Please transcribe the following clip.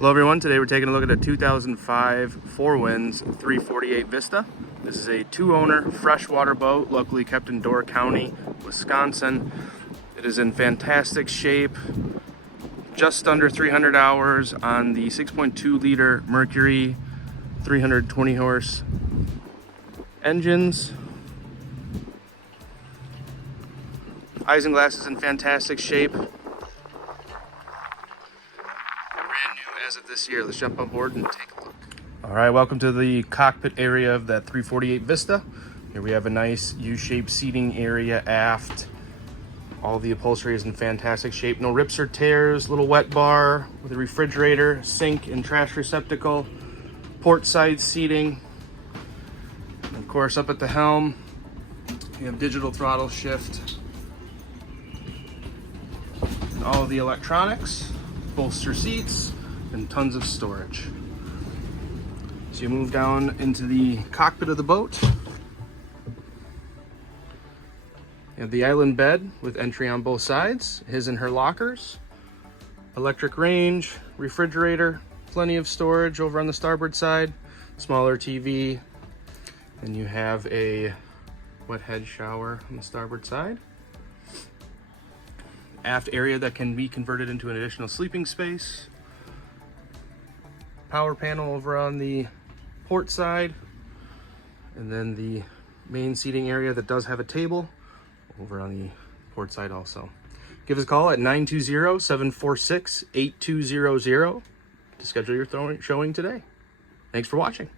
Hello everyone, today we're taking a look at a 2005 Four Winds 348 Vista. This is a two-owner freshwater boat, locally kept in Door County, Wisconsin. It is in fantastic shape, just under 300 hours on the 6.2 liter Mercury 320 horse engines. Isinglass is in fantastic shape. As of this year. Let's jump on board and take a look. All right, welcome to the cockpit area of that 348 Vista. Here we have a nice U-shaped seating area aft. All the upholstery is in fantastic shape. No rips or tears. Little wet bar with a refrigerator, sink and trash receptacle, port side seating. And of course, up at the helm, you have digital throttle shift. And all of the electronics, bolster seats, and tons of storage. So you move down into the cockpit of the boat. You have the island bed with entry on both sides, his and her lockers, electric range, refrigerator, plenty of storage over on the starboard side, smaller TV, and you have a wet head shower on the starboard side. Aft area that can be converted into an additional sleeping space. Power panel over on the port side, and then the main seating area that does have a table over on the port side also. Give us a call at 920-746-8200 to schedule your showing today. Thanks for watching.